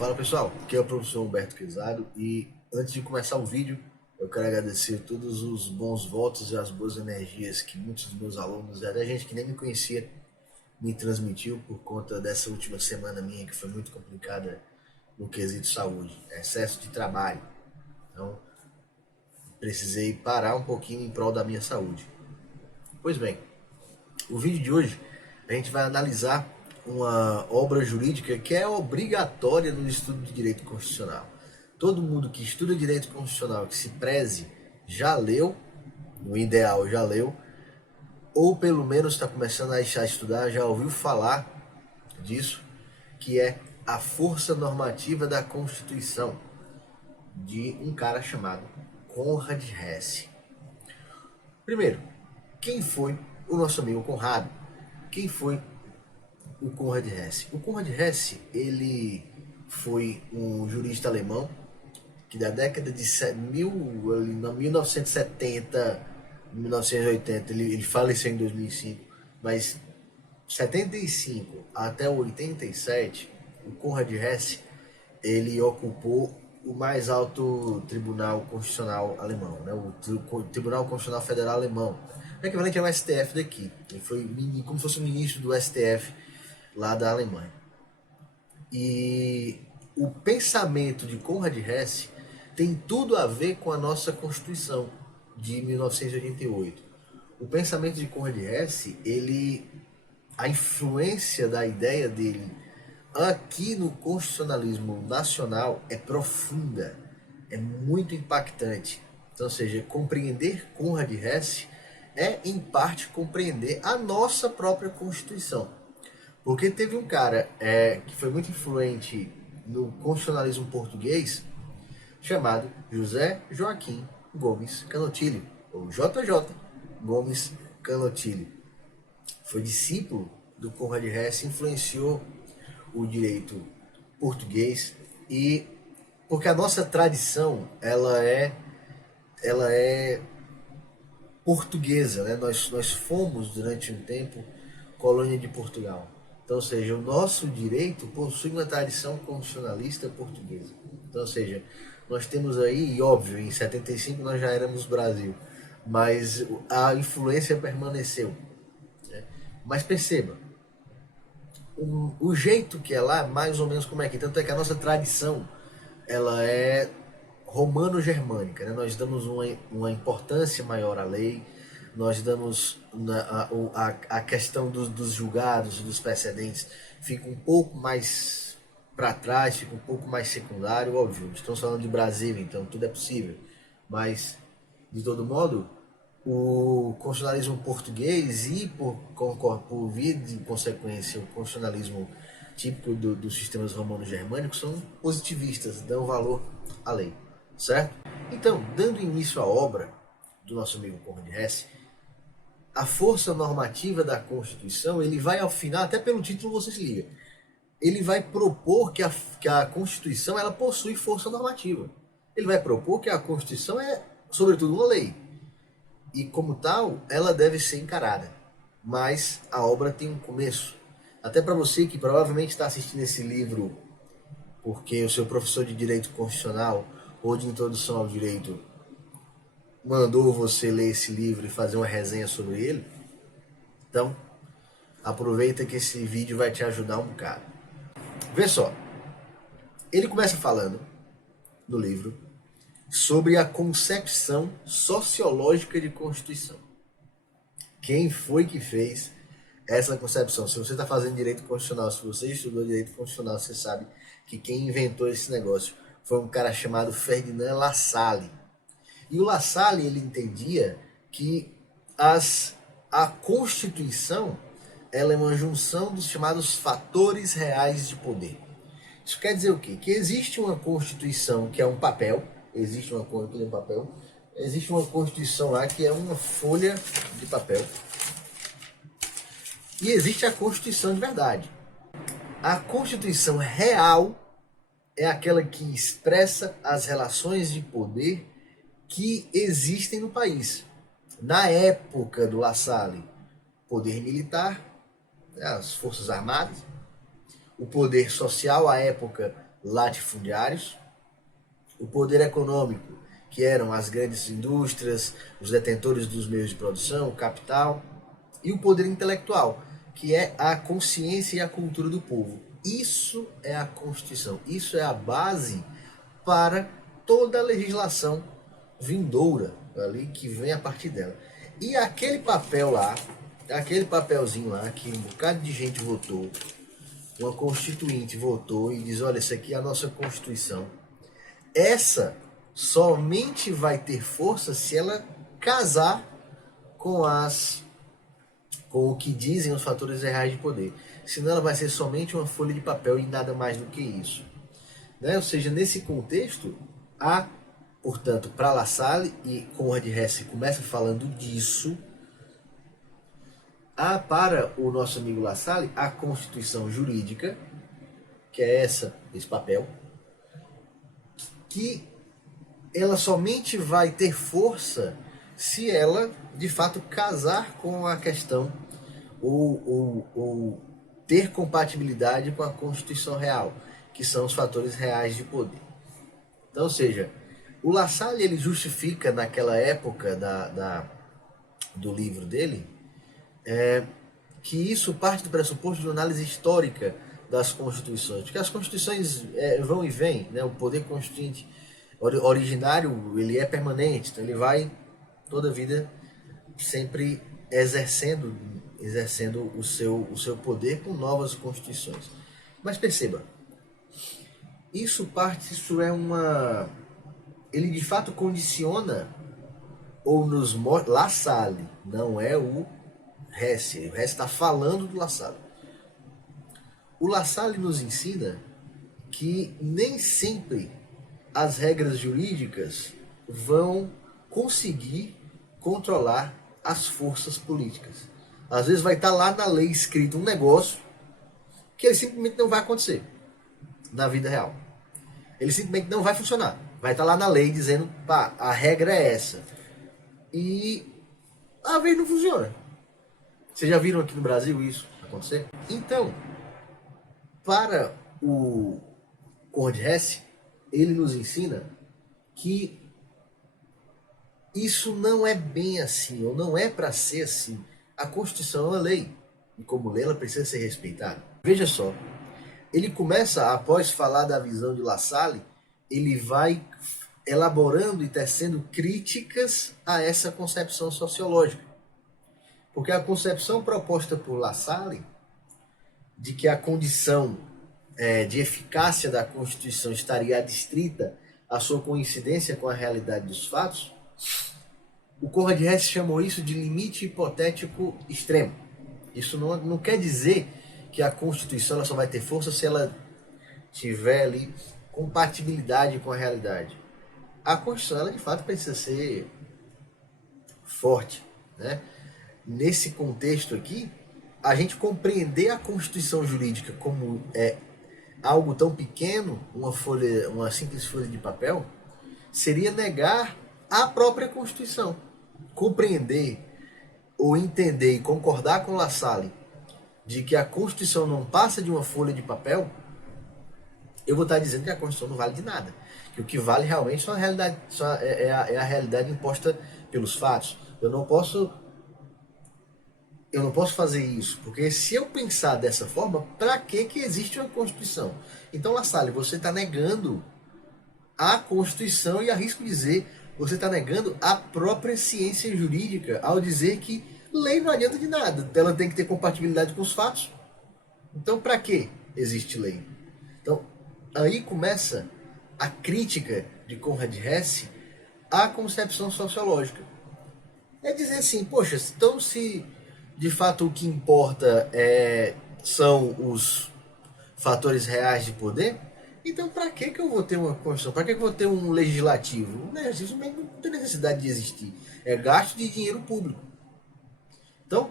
Fala pessoal, aqui é o professor Humberto Quezado e antes de começar o vídeo eu quero agradecer todos os bons votos e as boas energias que muitos dos meus alunos e até gente que nem me conhecia me transmitiu por conta dessa última semana minha que foi muito complicada no quesito saúde, excesso de trabalho. Então precisei parar um pouquinho em prol da minha saúde. Pois bem, o vídeo de hoje a gente vai analisar uma obra jurídica que é obrigatória no estudo de direito constitucional. Todo mundo que estuda direito constitucional, que se preze, já leu, no ideal já leu, ou pelo menos está começando a estudar, já ouviu falar disso, que é a força normativa da Constituição, de um cara chamado Conrad Hesse. Primeiro, quem foi o nosso amigo Conrado? Quem foi o Conrad Hesse? O Conrad Hesse, ele foi um jurista alemão que da década de 1970, 1980, ele faleceu em 2005, mas 75 até 87, o Conrad Hesse, ele ocupou o mais alto tribunal constitucional alemão, né? O Tribunal Constitucional Federal Alemão, o equivalente ao STF daqui. Ele foi como se fosse o ministro do STF lá da Alemanha. E o pensamento de Conrad Hesse tem tudo a ver com a nossa Constituição de 1988. O pensamento de Conrad Hesse, a influência da ideia dele aqui no constitucionalismo nacional é profunda, é muito impactante. Então, ou seja, compreender Conrad Hesse é, em parte, compreender a nossa própria Constituição. Porque teve um cara que foi muito influente no constitucionalismo português, chamado José Joaquim Gomes Canottilho, ou JJ Gomes Canottilho. Foi discípulo do Conrad Hesse, influenciou o direito português, e porque a nossa tradição ela é portuguesa, né? Nós fomos durante um tempo colônia de Portugal. Então, ou seja, o nosso direito possui uma tradição constitucionalista portuguesa. Então, ou seja, nós temos aí, e óbvio, em 75 nós já éramos Brasil, mas a influência permaneceu. Né? Mas perceba, o jeito que é lá, mais ou menos como é aqui, tanto é que a nossa tradição, ela é romano-germânica, né? Nós damos uma importância maior à lei, nós damos a questão dos julgados, dos precedentes, fica um pouco mais para trás, fica um pouco mais secundário, óbvio, estamos falando de Brasil, então tudo é possível, mas de todo modo, o constitucionalismo português e por via de consequência o constitucionalismo típico dos sistemas romano-germânicos são positivistas, dão valor à lei, certo? Então, dando início à obra do nosso amigo Conrad Hesse, a força normativa da Constituição, ele vai ao final, até pelo título você se liga, ele vai propor que a Constituição ela possui força normativa. Ele vai propor que a Constituição é, sobretudo, uma lei. E como tal, ela deve ser encarada. Mas a obra tem um começo. Até para você que provavelmente está assistindo esse livro porque o seu professor de Direito Constitucional ou de Introdução ao Direito mandou você ler esse livro e fazer uma resenha sobre ele, então aproveita que esse vídeo vai te ajudar um bocado. Vê só, ele começa falando no livro sobre a concepção sociológica de Constituição. Quem foi que fez essa concepção? Se você está fazendo direito constitucional, se você estudou direito constitucional, você sabe que quem inventou esse negócio foi um cara chamado Ferdinand Lassalle. E o Lassalle, ele entendia que a Constituição ela é uma junção dos chamados fatores reais de poder. Isso quer dizer o quê? Que existe uma Constituição que é um papel, existe uma Constituição lá que é uma folha de papel, e existe a Constituição de verdade. A Constituição real é aquela que expressa as relações de poder que existem no país. Na época do Lassalle, poder militar, as Forças Armadas, o poder social à época latifundiários, o poder econômico, que eram as grandes indústrias, os detentores dos meios de produção, o capital, e o poder intelectual, que é a consciência e a cultura do povo. Isso é a Constituição, isso é a base para toda a legislação vindoura ali que vem a partir dela. E aquele papel lá, aquele papelzinho lá que um bocado de gente votou, uma constituinte votou e diz, olha, isso aqui é a nossa Constituição. Essa somente vai ter força se ela casar com com o que dizem os fatores reais de poder. Senão ela vai ser somente uma folha de papel e nada mais do que isso. Né? Ou seja, nesse contexto, há, portanto, para La Salle, e Conrad Hesse começa falando disso, há para o nosso amigo La Salle a Constituição Jurídica, que é esse papel, que ela somente vai ter força se ela, de fato, casar com a questão ou ter compatibilidade com a Constituição Real, que são os fatores reais de poder. Então, ou seja, o La Salle ele justifica naquela época do livro dele que isso parte do pressuposto de uma análise histórica das constituições, porque as constituições vão e vêm, né? O poder constituinte originário ele é permanente, então ele vai toda a vida sempre exercendo o seu poder com novas constituições. Mas perceba, isso é uma... Ele de fato condiciona ou nos mostra... La Salle, não é o Hesse. O Hesse está falando do La Salle. O La Salle nos ensina que nem sempre as regras jurídicas vão conseguir controlar as forças políticas. Às vezes vai estar lá na lei escrito um negócio que ele simplesmente não vai acontecer na vida real. Ele simplesmente não vai funcionar. Vai estar lá na lei dizendo, pá, a regra é essa. E às vezes não funciona. Vocês já viram aqui no Brasil isso acontecer? Então, para o Conrad Hesse, ele nos ensina que isso não é bem assim, ou não é para ser assim. A Constituição é uma lei, e como lei ela precisa ser respeitada. Veja só, ele começa, após falar da visão de La Salle, ele vai elaborando e tecendo críticas a essa concepção sociológica. Porque a concepção proposta por La Salle, de que a condição de eficácia da Constituição estaria adstrita à sua coincidência com a realidade dos fatos, o Conrad Hesse chamou isso de limite hipotético extremo. Isso não quer dizer que a Constituição ela só vai ter força se ela tiver ali compatibilidade com a realidade. A Constituição ela de fato precisa ser forte, né? Nesse contexto aqui, a gente compreender a Constituição jurídica como algo tão pequeno, uma simples folha de papel, seria negar a própria Constituição. Compreender ou entender e concordar com La Salle de que a Constituição não passa de uma folha de papel, eu vou estar dizendo que a Constituição não vale de nada. Que o que vale realmente só a realidade, é a realidade imposta pelos fatos. Eu não posso fazer isso, porque se eu pensar dessa forma, para que existe uma Constituição? Então, La Salle, você está negando a Constituição e arrisco dizer, você está negando a própria ciência jurídica ao dizer que lei não adianta de nada, ela tem que ter compatibilidade com os fatos. Então, para que existe lei? Então, aí começa a crítica de Conrad Hesse à concepção sociológica. É dizer assim, poxa, então se de fato o que importa são os fatores reais de poder, então para que eu vou ter uma Constituição? Para que eu vou ter um legislativo? Isso não tem necessidade de existir. É gasto de dinheiro público. Então,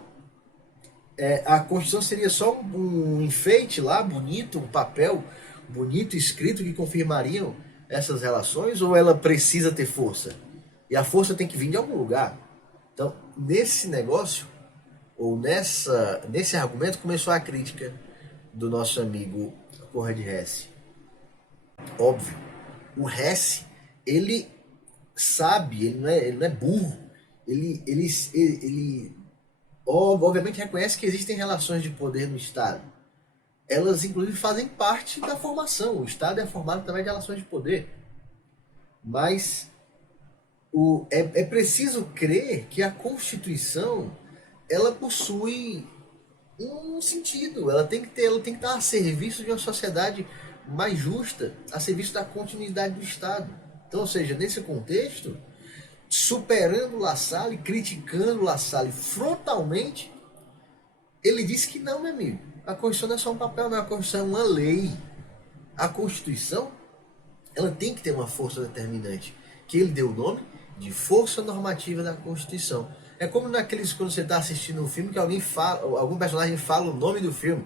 a Constituição seria só um enfeite lá, bonito, um papel bonito escrito que confirmariam essas relações, ou ela precisa ter força? E a força tem que vir de algum lugar. Então, nesse negócio, ou nesse argumento, começou a crítica do nosso amigo Conrad Hesse. óbvio. O Hess, ele sabe, ele não é burro. Ele obviamente reconhece que existem relações de poder no Estado. Elas, inclusive, fazem parte da formação. O Estado é formado através de relações de poder. Mas é preciso crer que a Constituição ela possui um sentido. Ela tem que estar a serviço de uma sociedade mais justa, a serviço da continuidade do Estado. Então, ou seja, nesse contexto, superando La Salle, criticando La Salle frontalmente, ele disse que não, meu amigo. A Constituição não é só um papel, não. A Constituição é uma lei. A Constituição, ela tem que ter uma força determinante, que ele deu o nome de força normativa da Constituição. É como naqueles quando você está assistindo um filme que alguém fala, algum personagem fala o nome do filme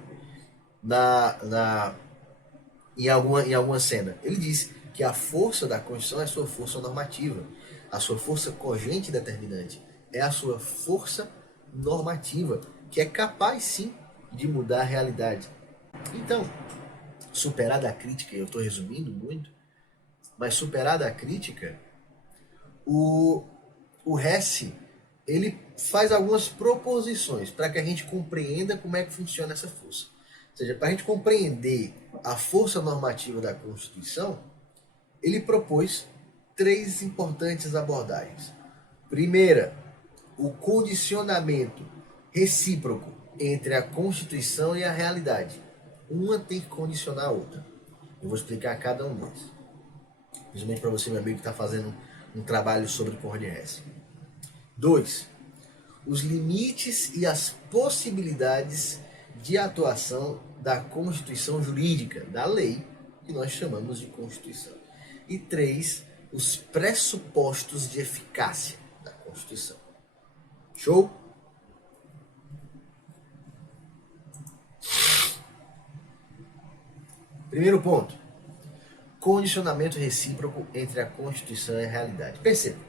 em alguma cena. Ele diz que a força da Constituição é a sua força normativa, a sua força cogente e determinante. É a sua força normativa, que é capaz sim de mudar a realidade. Então, superada a crítica, eu estou resumindo muito, mas superada a crítica, o Hess, ele faz algumas proposições para que a gente compreenda como é que funciona essa força. Ou seja, para a gente compreender a força normativa da Constituição, ele propôs 3 importantes abordagens. Primeira, o condicionamento recíproco entre a Constituição e a realidade. Uma tem que condicionar a outra. Eu vou explicar cada um deles. Principalmente para você, meu amigo, que está fazendo um trabalho sobre Conrad Hess. 2. Os limites e as possibilidades de atuação da Constituição jurídica, da lei, que nós chamamos de Constituição. E 3. Os pressupostos de eficácia da Constituição. Show? Primeiro ponto. Condicionamento recíproco entre a Constituição e a realidade. Perceba.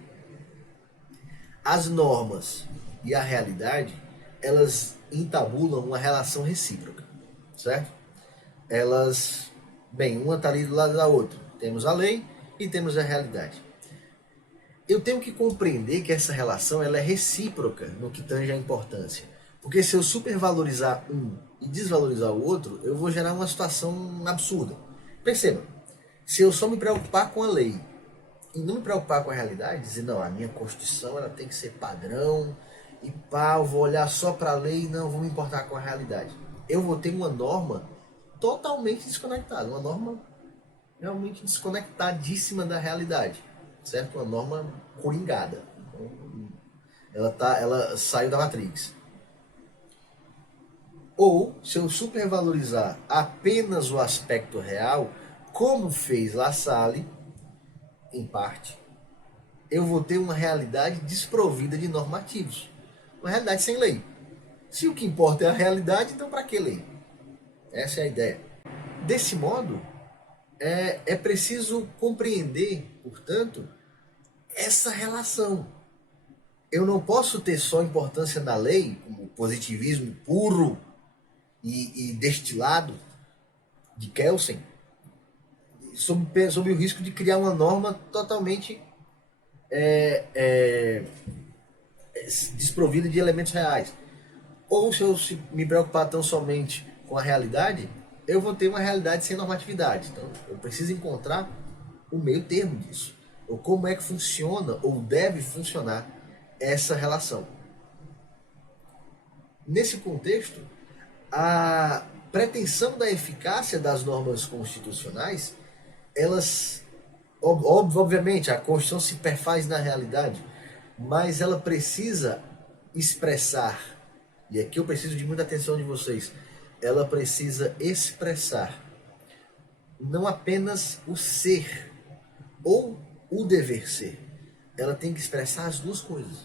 As normas e a realidade, elas entabulam uma relação recíproca, certo? Elas, bem, uma está ali do lado da outra. Temos a lei e temos a realidade. Eu tenho que compreender que essa relação ela é recíproca no que tange a importância. Porque se eu supervalorizar um e desvalorizar o outro, eu vou gerar uma situação absurda. Perceba, se eu só me preocupar com a lei e não me preocupar com a realidade, dizer, não, a minha Constituição ela tem que ser padrão, e pá, eu vou olhar só para a lei e não vou me importar com a realidade. Eu vou ter uma norma totalmente desconectada, uma norma realmente desconectadíssima da realidade, certo? Uma norma coringada. Ela saiu da Matrix. Ou, se eu supervalorizar apenas o aspecto real, como fez La Salle, em parte, eu vou ter uma realidade desprovida de normativos. Uma realidade sem lei. Se o que importa é a realidade, então para que lei? Essa é a ideia. Desse modo, é preciso compreender, portanto, essa relação. Eu não posso ter só importância na lei, como positivismo puro e destilado de Kelsen, sob o risco de criar uma norma totalmente desprovida de elementos reais. Ou se eu me preocupar tão somente com a realidade, eu vou ter uma realidade sem normatividade. Então, eu preciso encontrar o meio termo disso. Ou como é que funciona, ou deve funcionar, essa relação. Nesse contexto, a pretensão da eficácia das normas constitucionais, elas, obviamente, a Constituição se perfaz na realidade, mas ela precisa expressar, e aqui eu preciso de muita atenção de vocês, ela precisa expressar não apenas o ser ou o dever ser, ela tem que expressar as duas coisas.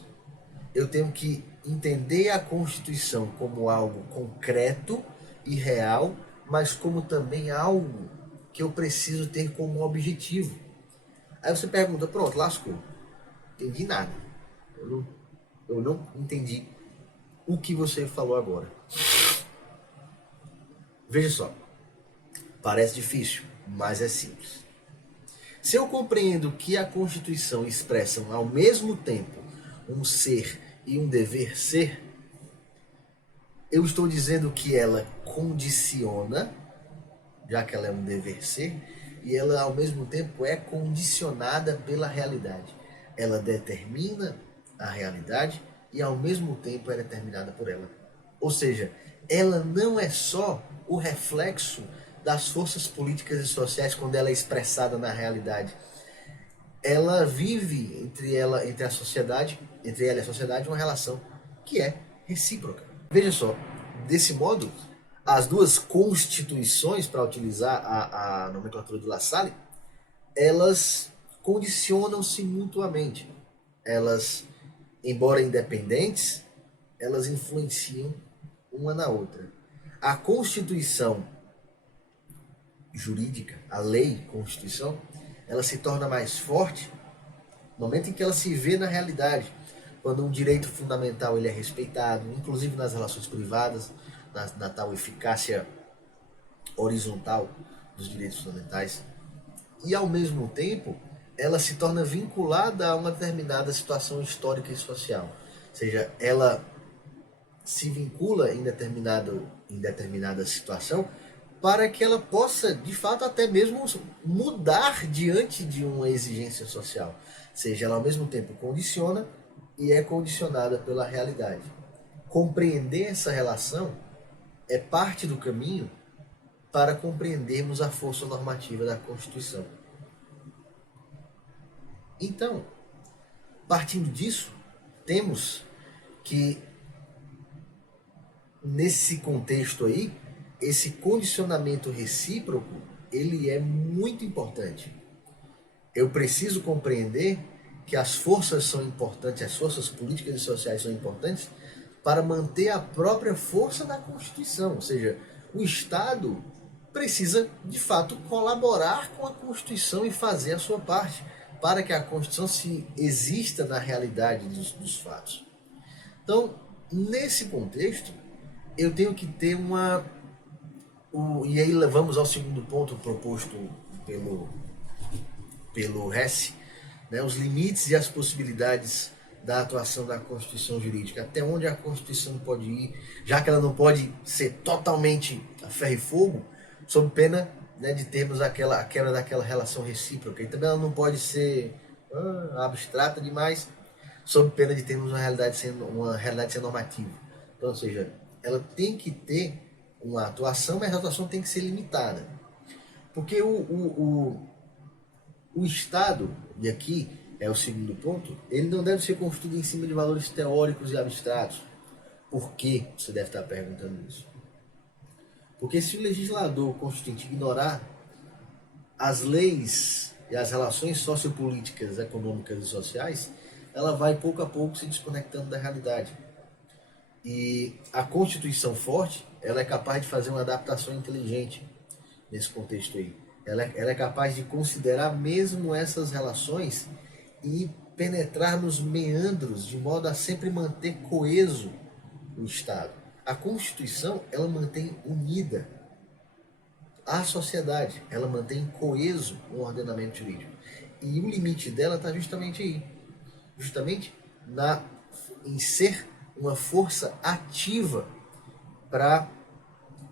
Eu tenho que entender a Constituição como algo concreto e real, mas como também algo que eu preciso ter como objetivo. Aí você pergunta, pronto, lascou. Entendi nada. Eu não entendi o que você falou agora. Veja só, parece difícil, mas é simples. Se eu compreendo que a Constituição expressa ao mesmo tempo um ser e um dever ser, eu estou dizendo que ela condiciona, já que ela é um dever ser, e ela ao mesmo tempo é condicionada pela realidade. Ela determina a realidade e ao mesmo tempo é determinada por ela. Ou seja, ela não é só o reflexo das forças políticas e sociais quando ela é expressada na realidade. Ela vive entre ela e a sociedade, uma relação que é recíproca. Veja só, desse modo, as duas constituições, para utilizar a nomenclatura de La Salle, elas condicionam-se mutuamente. Elas, embora independentes, elas influenciam uma na outra. A Constituição jurídica, a lei Constituição, ela se torna mais forte no momento em que ela se vê na realidade, quando um direito fundamental ele é respeitado, inclusive nas relações privadas, na tal eficácia horizontal dos direitos fundamentais, e ao mesmo tempo ela se torna vinculada a uma determinada situação histórica e social. Ou seja, ela se vincula em determinada situação para que ela possa, de fato, até mesmo mudar diante de uma exigência social. Ou seja, ela ao mesmo tempo condiciona e é condicionada pela realidade. Compreender essa relação é parte do caminho para compreendermos a força normativa da Constituição. Então, partindo disso, temos que, nesse contexto aí, esse condicionamento recíproco, ele é muito importante. Eu preciso compreender que as forças são importantes, as forças políticas e sociais são importantes para manter a própria força da Constituição. Ou seja, o Estado precisa, de fato, colaborar com a Constituição e fazer a sua parte para que a Constituição se exista na realidade dos fatos. Então, nesse contexto, eu tenho que ter e aí vamos ao segundo ponto proposto pelo Hess, né, os limites e as possibilidades da atuação da Constituição jurídica, até onde a Constituição pode ir, já que ela não pode ser totalmente a ferro e fogo, sob pena, né, de termos a quebra daquela relação recíproca, e também ela não pode ser abstrata demais, sob pena de termos uma realidade sem normativa. Então, ou seja, ela tem que ter uma atuação, mas a atuação tem que ser limitada. Porque o Estado, e aqui é o segundo ponto, ele não deve ser construído em cima de valores teóricos e abstratos. Por que você deve estar perguntando isso? Porque se o legislador constituinte ignorar as leis e as relações sociopolíticas, econômicas e sociais, ela vai pouco a pouco se desconectando da realidade. E a Constituição forte, ela é capaz de fazer uma adaptação inteligente nesse contexto aí. Ela é capaz de considerar mesmo essas relações e penetrar nos meandros de modo a sempre manter coeso o Estado. A Constituição, ela mantém unida a sociedade, ela mantém coeso o ordenamento jurídico. E o limite dela está justamente aí, justamente em ser uma força ativa para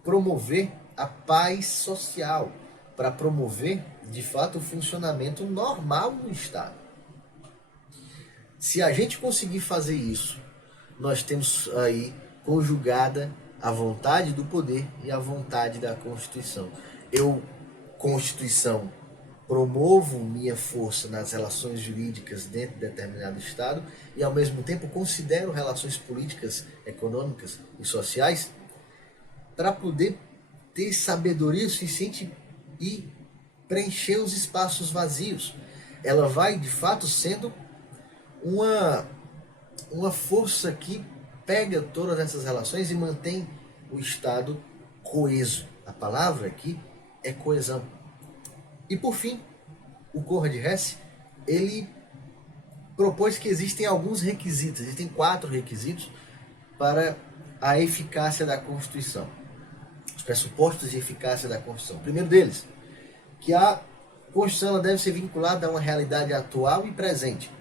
promover a paz social, para promover, de fato, o funcionamento normal do Estado. Se a gente conseguir fazer isso, nós temos aí conjugada a vontade do poder e a vontade da Constituição. Eu, Constituição, promovo minha força nas relações jurídicas dentro de determinado Estado e, ao mesmo tempo, considero relações políticas, econômicas e sociais para poder ter sabedoria suficiente e preencher os espaços vazios. Ela vai, de fato, sendo uma força que pega todas essas relações e mantém o Estado coeso. A palavra aqui é coesão. E por fim, o Conrad Hess, ele propôs que existem alguns requisitos, existem 4 requisitos para a eficácia da Constituição. Os pressupostos de eficácia da Constituição. O primeiro deles, que a Constituição ela deve ser vinculada a uma realidade atual e presente.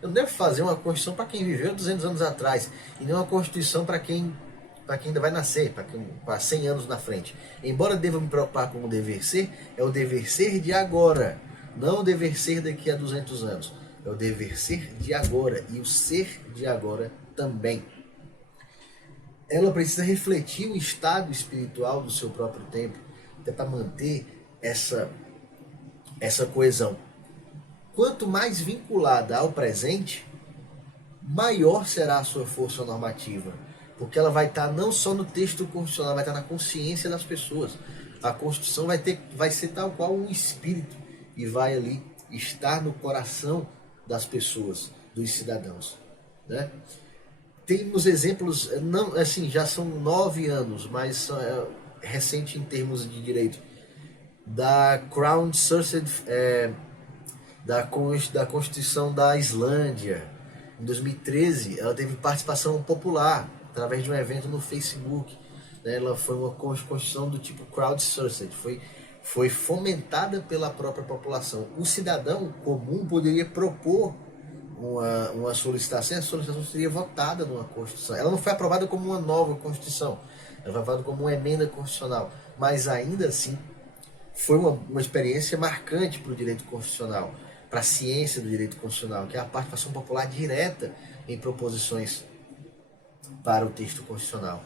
Eu não devo fazer uma Constituição para quem viveu 200 anos atrás, e não uma Constituição para quem ainda vai nascer, para 100 anos na frente. Embora deva me preocupar com o dever ser, é o dever ser de agora, não o dever ser daqui a 200 anos. É o dever ser de agora e o ser de agora também. Ela precisa refletir o estado espiritual do seu próprio tempo, tentar manter essa coesão. Quanto mais vinculada ao presente, maior será a sua força normativa, porque ela vai estar não só no texto constitucional, vai estar na consciência das pessoas. A Constituição vai ser tal qual um espírito e vai ali estar no coração das pessoas, dos cidadãos, né? Temos exemplos, não, assim, já são 9 anos, mas recente em termos de direito, da Crown Sursed, da Constituição da Islândia. Em 2013, ela teve participação popular através de um evento no Facebook. Né? Ela foi uma Constituição do tipo crowdsourced, foi fomentada pela própria população. O cidadão comum poderia propor uma solicitação, a solicitação seria votada numa Constituição. Ela não foi aprovada como uma nova Constituição, ela foi aprovada como uma emenda constitucional, mas ainda assim foi uma experiência marcante para o direito constitucional, para a ciência do direito constitucional, que é a participação popular direta em proposições para o texto constitucional.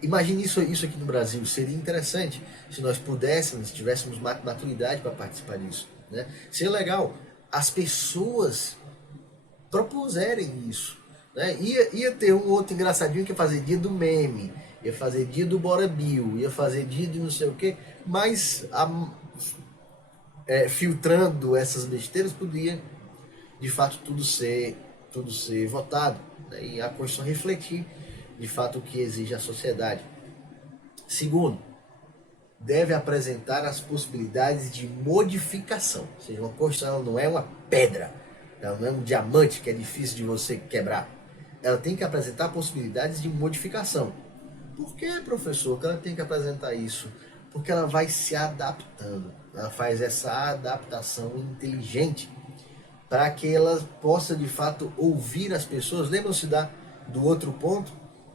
Imagine isso aqui no Brasil. Seria interessante se nós pudéssemos, se tivéssemos maturidade para participar disso, né? Seria legal as pessoas propuserem isso, né? Ia ter um outro engraçadinho que ia fazer dia do meme, ia fazer dia do Bora Bill, ia fazer dia de não sei o que, mas filtrando essas besteiras podia de fato tudo ser votado, né? E a Constituição refletir de fato o que exige a sociedade. Segundo, deve apresentar as possibilidades de modificação, ou seja, uma Constituição não é uma pedra, ela não é um diamante que é difícil de você quebrar. Ela tem que apresentar possibilidades de modificação. Por que, professor, que ela tem que apresentar isso? Porque ela vai se adaptando. Ela faz essa adaptação inteligente para que ela possa, de fato, ouvir as pessoas. Lembram-se do outro ponto,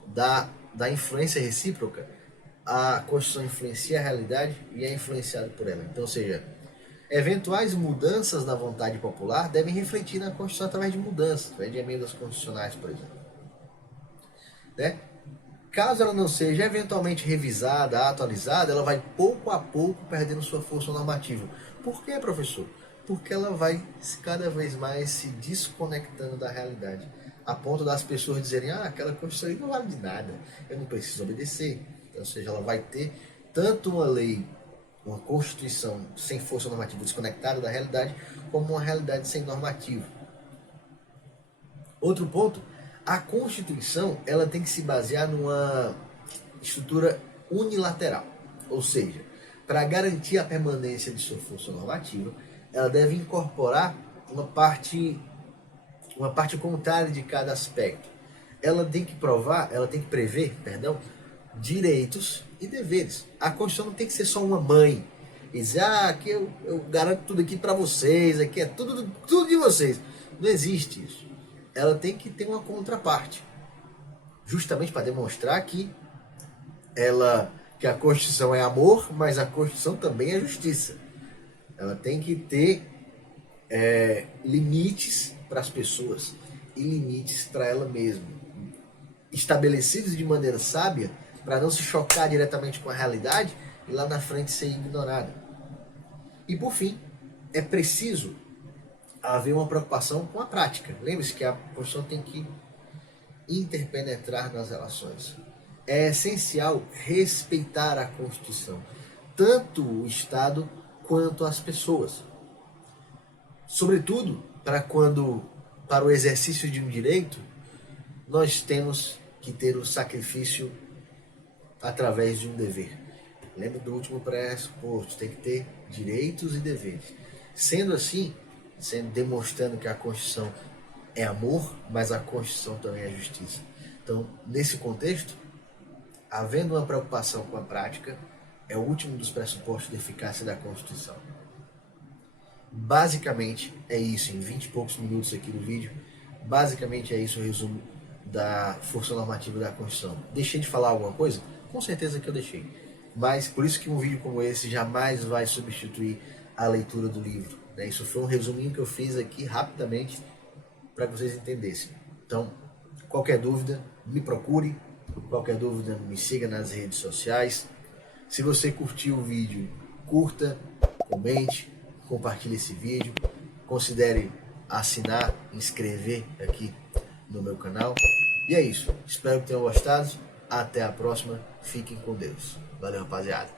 da influência recíproca? A Constituição influencia a realidade e é influenciado por ela. Então, ou seja, eventuais mudanças da vontade popular devem refletir na Constituição através de mudanças, através de emendas constitucionais, por exemplo. Né? Caso ela não seja eventualmente revisada, atualizada, ela vai pouco a pouco perdendo sua força normativa. Por quê, professor? Porque ela vai cada vez mais se desconectando da realidade, a ponto das pessoas dizerem, aquela Constituição aí não vale de nada, eu não preciso obedecer. Então, ou seja, ela vai ter tanto uma lei, uma Constituição sem força normativa desconectada da realidade, como uma realidade sem normativa. Outro ponto, a Constituição ela tem que se basear numa estrutura unilateral, ou seja, para garantir a permanência de sua força normativa, ela deve incorporar uma parte contrária de cada aspecto. Ela tem que prever, direitos e deveres. A Constituição não tem que ser só uma mãe e dizer, aqui eu garanto tudo aqui para vocês, aqui é tudo de vocês. Não existe isso. Ela tem que ter uma contraparte, justamente para demonstrar que a Constituição é amor, mas a Constituição também é justiça. Ela tem que ter limites para as pessoas e limites para ela mesma, estabelecidos de maneira sábia, para não se chocar diretamente com a realidade e lá na frente ser ignorada. E por fim, é preciso haver uma preocupação com a prática. Lembre-se que a Constituição tem que interpenetrar nas relações. É essencial respeitar a Constituição, tanto o Estado quanto as pessoas. Sobretudo, para o exercício de um direito, nós temos que ter o sacrifício através de um dever. Lembra do último pressuposto, tem que ter direitos e deveres. Sendo assim, demonstrando que a Constituição é amor, mas a Constituição também é justiça. Então, nesse contexto, havendo uma preocupação com a prática, é o último dos pressupostos de eficácia da Constituição. Basicamente é isso, em 20 e poucos minutos aqui do vídeo. Basicamente é isso o resumo da força normativa da Constituição. Deixei de falar alguma coisa? Com certeza que eu deixei. Mas por isso que um vídeo como esse jamais vai substituir a leitura do livro, né? Isso foi um resuminho que eu fiz aqui rapidamente para que vocês entendessem. Então, qualquer dúvida, me procure. Qualquer dúvida, me siga nas redes sociais. Se você curtiu o vídeo, curta, comente, compartilhe esse vídeo. Considere assinar, inscrever aqui no meu canal. E é isso. Espero que tenham gostado. Até a próxima. Fiquem com Deus. Valeu, rapaziada.